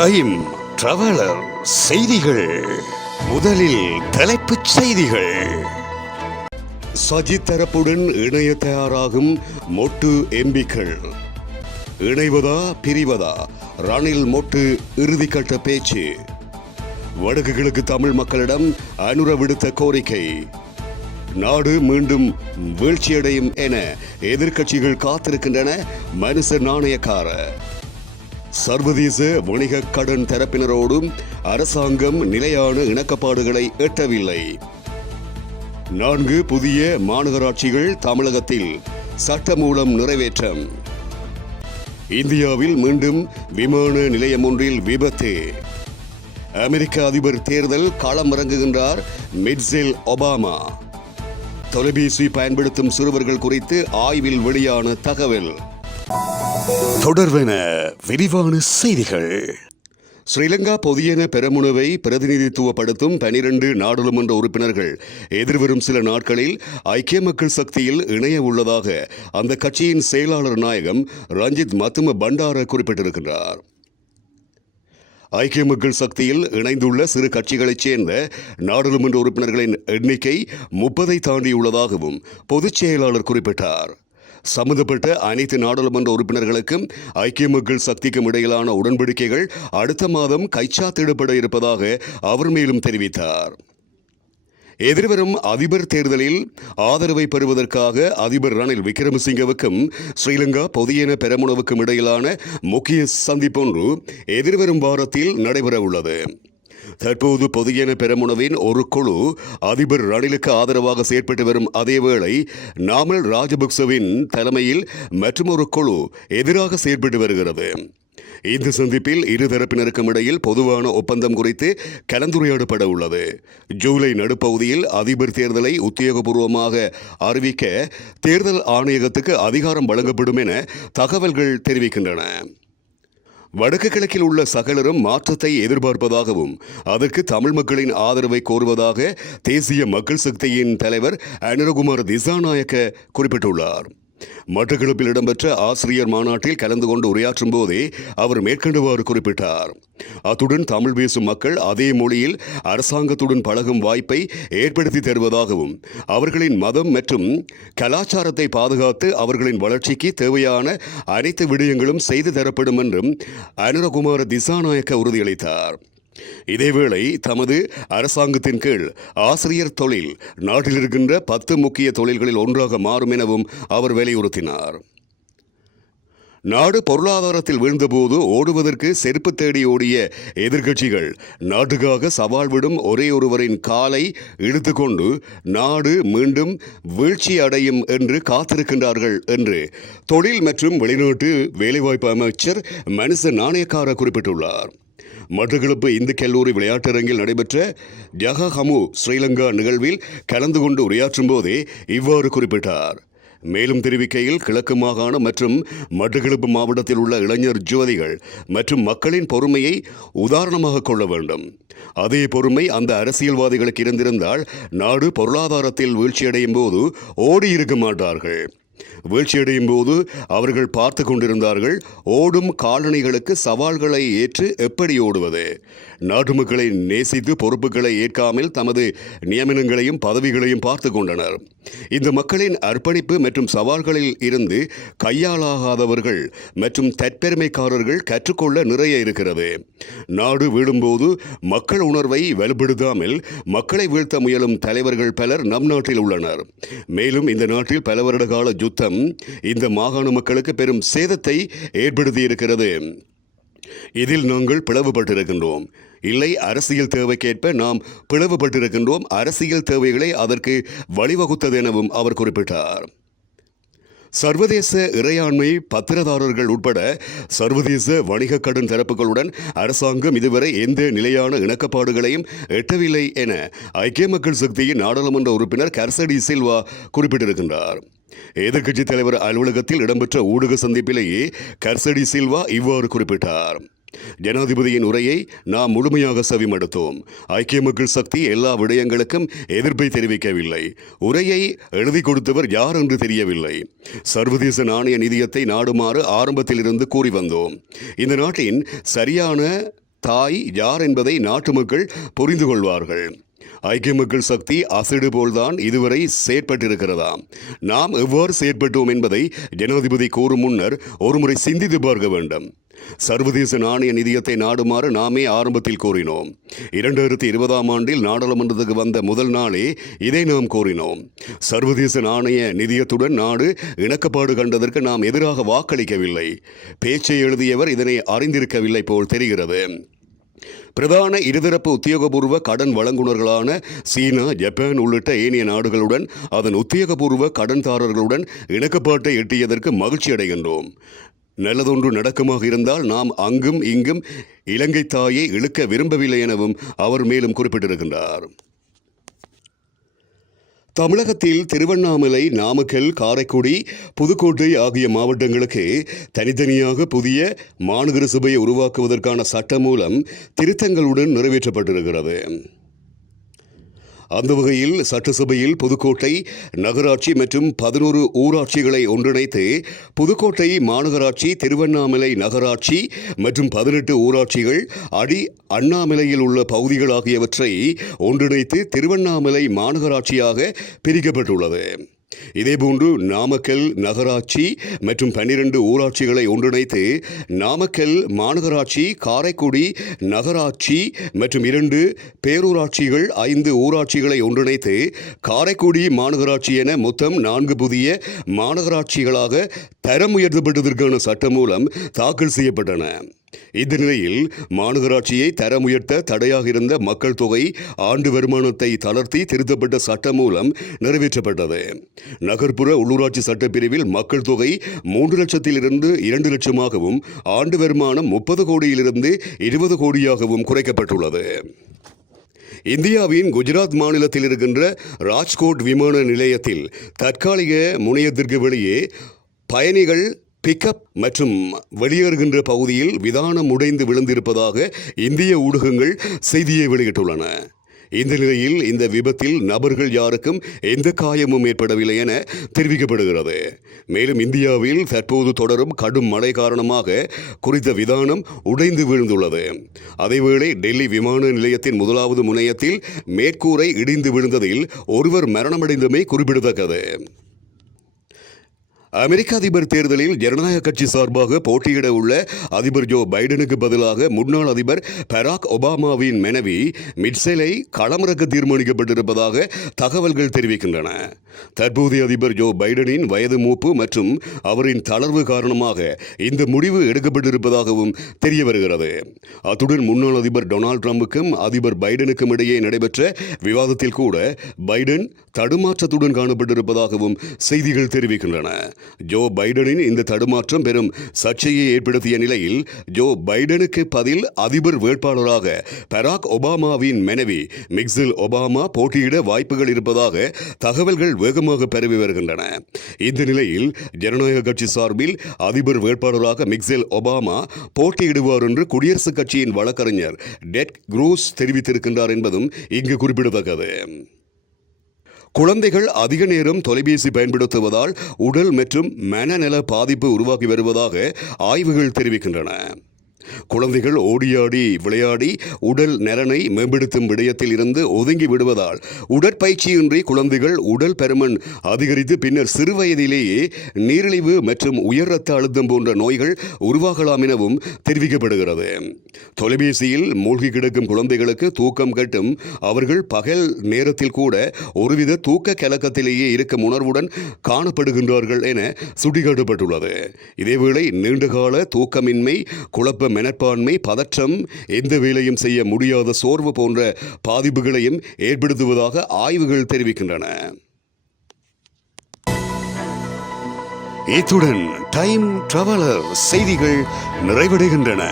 Time traveller செய்திகள். முதலில் தலைப்புச் செய்திகள். சஜித் தரப்புடன் இணைய தயாராகும் மொட்டு எம்பிக்கள். இணைவதா பிரிவதா? ரணில் மொட்டு இறுதிக்கட்ட பேச்சு. வடக்கு கிழக்கு தமிழ் மக்களிடம் அனுர விடுத்த கோரிக்கை. நாடு மீண்டும் வீழ்ச்சியடையும் என எதிர்க்கட்சிகள் காத்திருக்கின்றன. மனுஷ நாணயக்கார. சர்வதேச வணிக கடன் தரப்பினரோடும் அரசாங்கம் நிலையான இணக்கப்பாடுகளை எட்டவில்லை. 4 புதிய மாநகராட்சிகள் தமிழகத்தில் சட்டமூலம் நிறைவேற்றம். இந்தியாவில் மீண்டும் விமான நிலையம் ஒன்றில் விபத்து. அமெரிக்க அதிபர் தேர்தல் களமிறங்குகின்றார் மிச்செல் ஒபாமா. தொலைபேசி பயன்படுத்தும் சிறுவர்கள் குறித்து ஆய்வில் வெளியான தகவல். தொடர்வென விரிவான செய்திகள். ஸ்ரீலங்கா பொதியன பெரமுனவை பிரதிநிதித்துவப்படுத்தும் 12 நாடாளுமன்ற உறுப்பினர்கள் எதிர்வரும் சில நாட்களில் ஐக்கிய மக்கள் சக்தியில் இணைய உள்ளதாக அந்த கட்சியின் செயலாளர் நாயகம் ரஞ்சித் மத்தும பண்டார குறிப்பிட்டிருக்கின்றார். ஐக்கிய மக்கள் சக்தியில் இணைந்துள்ள சிறு கட்சிகளைச் சேர்ந்த நாடாளுமன்ற உறுப்பினர்களின் எண்ணிக்கை 30 தாண்டியுள்ளதாகவும் பொதுச் செயலாளர் குறிப்பிட்டார். சம்பந்தப்பட்ட அனைத்து நாடாளுமன்ற உறுப்பினர்களுக்கும் ஐக்கிய மக்கள் சக்திக்கும் இடையிலான உடன்படிக்கைகள் அடுத்த மாதம் கைச்சாத்திடப்பட இருப்பதாக அவர் மேலும் தெரிவித்தார். எதிர்வரும் அதிபர் தேர்தலில் ஆதரவை பெறுவதற்காக அதிபர் ரணில் விக்ரமசிங்கவுக்கும் ஸ்ரீலங்கா பொதியன பெரமுனவுக்கும் இடையிலான முக்கிய சந்திப்பொன்று எதிர்வரும் வாரத்தில் நடைபெறவுள்ளது. தற்போது பொதியன பெரமுனவின் ஒரு குழு அதிபர் ரணிலுக்கு ஆதரவாக செயற்பட்டு வரும் அதேவேளை நாமல் ராஜபக்சவின் தலைமையில் மற்றொரு குழு எதிராக செயற்பட்டு வருகிறது. இந்த சந்திப்பில் இருதரப்பினருக்கும் இடையில் பொதுவான ஒப்பந்தம் குறித்து கலந்துரையாடப்பட உள்ளது. ஜூலை நடுப்பகுதியில் அதிபர் தேர்தலை உத்தியோகபூர்வமாக அறிவிக்க தேர்தல் ஆணையகத்துக்கு அதிகாரம் வழங்கப்படும் என தகவல்கள் தெரிவிக்கின்றன. வடக்கு கிழக்கில் உள்ள சகலரும் மாற்றத்தை எதிர்பார்ப்பதாகவும் அதற்கு தமிழ் மக்களின் ஆதரவை கோருவதாக தேசிய மக்கள் சக்தியின் தலைவர் அனுரகுமார் திசாநாயக்க குறிப்பிட்டுள்ளார். மட்டக்களப்பில் இடம்பெற்ற ஆசிரியர் மாநாட்டில் கலந்து கொண்டு உரையாற்றும் போதே அவர் மேற்கண்டவாறு குறிப்பிட்டார். அத்துடன் தமிழ் பேசும் மக்கள் அதே மொழியில் அரசாங்கத்துடன் பழகும் வாய்ப்பை ஏற்படுத்தி தருவதாகவும் அவர்களின் மதம் மற்றும் கலாச்சாரத்தை பாதுகாத்து அவர்களின் வளர்ச்சிக்கு தேவையான அனைத்து விடயங்களும் செய்து தரப்படும் என்றும் அனுரகுமார திசாநாயக்க உறுதியளித்தார். இதேவேளை தமது அரசாங்கத்தின் கீழ் ஆசிரியர் தொழில் நாட்டில் இருக்கின்ற 10 முக்கிய தொழில்களில் ஒன்றாக மாறும் எனவும் அவர் வலியுறுத்தினார். நாடு பொருளாதாரத்தில் வீழ்ந்தபோது ஓடுவதற்கு செருப்பு தேடி ஓடிய எதிர்க்கட்சிகள் நாட்டுக்காக சவால் விடும் ஒரே ஒருவரின் காலை இழுத்துக்கொண்டு நாடு மீண்டும் வீழ்ச்சி அடையும் என்று காத்திருக்கின்றார்கள் என்று தொழில் மற்றும் வெளிநாட்டு வேலைவாய்ப்பு அமைச்சர் மனுஷ நாணயக்கார குறிப்பிட்டுள்ளார். மட்டக்களப்பு இந்து கல்லூரி விளையாட்டரங்கில் நடைபெற்ற ஜஹஹமு ஸ்ரீலங்கா நிகழ்வில் கலந்து கொண்டு உரையாற்றும் போதே இவ்வாறு குறிப்பிட்டார். மேலும் தெரிவிக்கையில் கிழக்கு மாகாணம் மற்றும் மட்டக்களப்பு மாவட்டத்தில் உள்ள இளைஞர் ஜோதிகள் மற்றும் மக்களின் பொறுமையை உதாரணமாக கொள்ள வேண்டும். அதே பொறுமை அந்த அரசியல்வாதிகளுக்கு இருந்திருந்தால் நாடு பொருளாதாரத்தில் வீழ்ச்சியடையும் போது ஓடி இருக்க மாட்டார்கள். வீழ்ச்சியடையும் போது அவர்கள் பார்த்து கொண்டிருந்தார்கள். ஓடும் காலணிகளுக்கு சவால்களை ஏற்று எப்படி ஓடுவது? நாட்டு மக்களை நேசித்து பொறுப்புகளை ஏற்காமல் தமது நியமனங்களையும் பதவிகளையும் பார்த்து கொண்டனர். இந்த மக்களின் அர்ப்பணிப்பு மற்றும் சவால்களில் இருந்து கையாளாகாதவர்கள் மற்றும் தற்பெருமைக்காரர்கள் கற்றுக்கொள்ள நிறைய இருக்கிறது. நாடு வீழும்போது மக்கள் உணர்வை வலுப்படுத்தாமல் மக்களை வீழ்த்த முயலும் தலைவர்கள் பலர் நம் நாட்டில் உள்ளனர். மேலும் இந்த நாட்டில் பல வருட கால யுத்தம் இந்த மாகாண மக்களுக்கு பெரும் சேதத்தை ஏற்படுத்தியிருக்கிறது. இதில் நாங்கள் பிளவுபட்டிருக்கின்றோம். இல்லை, அரசியல் தேவைக்கேற்ப நாம் பிளவுபட்டிருக்கின்றோம். அரசியல் தேவைகளை அதற்கு வழிவகுத்தது எனவும் அவர் குறிப்பிட்டார். சர்வதேச இறையாண்மை பத்திரதாரர்கள் உட்பட சர்வதேச வணிக கடன் தரப்புகளுடன் அரசாங்கம் இதுவரை எந்த நிலையான இணக்கப்பாடுகளையும் எட்டவில்லை என ஐக்கிய மக்கள் சக்தியின் நாடாளுமன்ற உறுப்பினர் கர்சடி சில்வா குறிப்பிட்டிருக்கின்றார். எதிர்க்கட்சித் தலைவர் அலுவலகத்தில் இடம்பெற்ற ஊடக சந்திப்பிலேயே கர்சடி சில்வா இவ்வாறு குறிப்பிட்டார். ஜனாதிபதியின் உரையை நாம் முழுமையாக செவிமடுத்தோம். ஐக்கிய மக்கள் சக்தி எல்லா விடயங்களுக்கும் எதிர்ப்பை தெரிவிக்கவில்லை. உரையை எழுதி கொடுத்தவர் யார் என்று தெரியவில்லை. சர்வதேச நாணய நிதியத்தை நாடுமாறு ஆரம்பத்தில் இருந்து கூறி வந்தோம். இந்த நாட்டின் சரியான தாய் யார் என்பதை நாட்டு மக்கள் புரிந்து கொள்வார்கள். ஐக்கிய மக்கள் சக்தி அசடு போல்தான் இதுவரை செயற்பட்டிருக்கிறதா? நாம் எவ்வாறு செயற்பட்டோம் என்பதை ஜனாதிபதி கூறும் முன்னர் ஒருமுறை சிந்தித்து பார்க்க வேண்டும். சர்வதேச நாணய நிதியத்தை நாடுமாறு நாமே ஆரம்பத்தில் கோரினோம். 2020ஆம் ஆண்டில் நாடாளுமன்றத்துக்கு வந்த முதல் நாளே இதை நாம் கோரினோம். சர்வதேச நாணய நிதியத்துடன் நாடு இணக்கப்பாடு கண்டதற்கு நாம் எதிராக வாக்களிக்கவில்லை. பேச்சை எழுதியவர் இதனை அறிந்திருக்கவில்லை போல் தெரிகிறது. பிரதான இருதரப்பு உத்தியோகபூர்வ கடன் வழங்குனர்களான சீனா, ஜப்பான் உள்ளிட்ட ஏனைய நாடுகளுடன் அதன் உத்தியோகபூர்வ கடன்தாரர்களுடன் இணக்கப்பாட்டை எட்டியதற்கு மகிழ்ச்சி அடைகின்றோம். நல்லதொன்று நடக்குமாக இருந்தால் நாம் அங்கும் இங்கும் இலங்கை தாயை இழுக்க விரும்பவில்லை எனவும் அவர் மேலும் குறிப்பிட்டிருக்கின்றார். தமிழகத்தில் திருவண்ணாமலை, நாமக்கல், காரைக்குடி, புதுக்கோட்டை ஆகிய மாவட்டங்களுக்கு தனித்தனியாக புதிய மாநகர சபையை உருவாக்குவதற்கான சட்டமூலம் திருத்தங்களுடன் நிறைவேற்றப்பட்டிருக்கிறது. அந்த வகையில் சட்டசபையில் புதுக்கோட்டை நகராட்சி மற்றும் 11 ஊராட்சிகளை ஒன்றிணைத்து புதுக்கோட்டை மாநகராட்சி, திருவண்ணாமலை நகராட்சி மற்றும் 18 ஊராட்சிகள், அண்ணாமலையில் உள்ள பகுதிகள் ஆகியவற்றை ஒன்றிணைத்து திருவண்ணாமலை மாநகராட்சியாக பிரிக்கப்பட்டுள்ளது. இதேபோன்று நாமக்கல் நகராட்சி மற்றும் 12 ஊராட்சிகளை ஒன்றிணைத்து நாமக்கல் மாநகராட்சி, காரைக்குடி நகராட்சி மற்றும் 2 பேரூராட்சிகள், 5 ஊராட்சிகளை ஒன்றிணைத்து காரைக்குடி மாநகராட்சி என மொத்தம் 4 புதிய மாநகராட்சிகளாக தரம் உயர்த்தப்பட்டதற்கான சட்டம் மூலம் தாக்கல் செய்யப்பட்டன. இந்த நிலையில் மாநகராட்சியை தரம் உயர்த்த தடையாக இருந்த மக்கள் தொகை ஆண்டு வருமானத்தை தளர்த்தி திருத்தப்பட்ட சட்டம் மூலம் நிறைவேற்றப்பட்டது. நகர்ப்புற உள்ளூராட்சி சட்டப்பிரிவில் மக்கள் தொகை 3 லட்சத்திலிருந்து 2 லட்சமாகவும் ஆண்டு வருமானம் 30 கோடியிலிருந்து 20 கோடியாகவும் குறைக்கப்பட்டுள்ளது. இந்தியாவின் குஜராத் மாநிலத்தில் இருக்கின்ற ராஜ்கோட் விமான நிலையத்தில் தற்காலிக முனையத்திற்கு வெளியே பயணிகள் பிக்கப் மற்றும் வெளியேறுகின்ற பகுதியில் விதானம் உடைந்து விழுந்திருப்பதாக இந்திய ஊடகங்கள் செய்தியை வெளியிட்டுள்ளன. இந்த நிலையில் இந்த விபத்தில் நபர்கள் யாருக்கும் எந்த காயமும் ஏற்படவில்லை என தெரிவிக்கப்படுகிறது. மேலும் இந்தியாவில் தற்போது தொடரும் கடும் மழை காரணமாக குறித்த விதானம் உடைந்து வீழ்ந்துள்ளது. அதேவேளை டெல்லி விமான நிலையத்தின் 1வது முனையத்தில் மேற்கூரை இடிந்து விழுந்ததில் ஒருவர் மரணமடைந்தமை குறிப்பிடத்தக்கது. அமெரிக்க அதிபர் தேர்தலில் ஜனநாயக கட்சி சார்பாக போட்டியிட உள்ள அதிபர் ஜோ பைடனுக்கு பதிலாக முன்னாள் அதிபர் பராக் ஒபாமாவின் மனைவி மிட்செலை களமிறக்க தீர்மானிக்கப்பட்டிருப்பதாக தகவல்கள் தெரிவிக்கின்றன. தற்போதைய அதிபர் ஜோ பைடனின் வயது மூப்பு மற்றும் அவரின் தளர்வு காரணமாக இந்த முடிவு எடுக்கப்பட்டிருப்பதாகவும் தெரிய வருகிறது. அத்துடன் முன்னாள் அதிபர் டொனால்ட் ட்ரம்புக்கும் அதிபர் பைடனுக்கும் இடையே நடைபெற்ற விவாதத்தில் கூட பைடன் தடுமாற்றத்துடன் காணப்பட்டிருப்பதாகவும் செய்திகள் தெரிவிக்கின்றன. ஜோ பைடனின் இந்த தடுமாற்றம் பெரும் சர்ச்சையை ஏற்படுத்திய நிலையில் ஜோ பைடனுக்கு பதில் அதிபர் வேட்பாளராக பராக் ஒபாமாவின் மனைவி மிக்செல் ஒபாமா போட்டியிட வாய்ப்புகள் இருப்பதாக தகவல்கள் வேகமாக பரவி வருகின்றன. இந்த நிலையில் ஜனநாயக கட்சி சார்பில் அதிபர் வேட்பாளராக மிக்செல் ஒபாமா போட்டியிடுவார் என்று குடியரசுக் கட்சியின் வழக்கறிஞர் டெட் க்ரூஸ் தெரிவித்திருக்கின்றார் என்பதும் இங்கு குறிப்பிடத்தக்கது. குழந்தைகள் அதிக நேரம் தொலைபேசி பயன்படுத்துவதால் உடல் மற்றும் மனநல பாதிப்பு உருவாகி வருவதாக ஆய்வுகள் தெரிவிக்கின்றன. குழந்தைகள் ஓடியாடி விளையாடி உடல் நலனை மேம்படுத்தும் விடயத்தில் இருந்து ஒதுங்கி விடுவதால் உடற்பயிற்சியின்றி குழந்தைகள் உடல் பருமன் அதிகரித்து பின்னர் சிறு வயதிலேயே நீரிழிவு மற்றும் உயர் இரத்த அழுத்தம் போன்ற நோய்கள் உருவாகலாம் எனவும் தெரிவிக்கப்படுகிறது. தொலைபேசியில் மூழ்கி கிடக்கும் குழந்தைகளுக்கு தூக்கம் கட்டும் அவர்கள் பகல் நேரத்தில் கூட ஒருவித தூக்க கலக்கத்திலேயே இருக்கும் உணர்வுடன் காணப்படுகின்றார்கள் என சுட்டிக்காட்டப்பட்டுள்ளது. இதேவேளை நீண்டகால தூக்கமின்மை, குழப்ப மனப்பான்மை, பதற்றம், எந்த வேலையும் செய்ய முடியாத சோர்வு போன்ற பாதிப்புகளையும் ஏற்படுத்துவதாக ஆய்வுகள் தெரிவிக்கின்றன. இத்துடன் டைம் டிராவலர் செய்திகள் நிறைவடைகின்றன.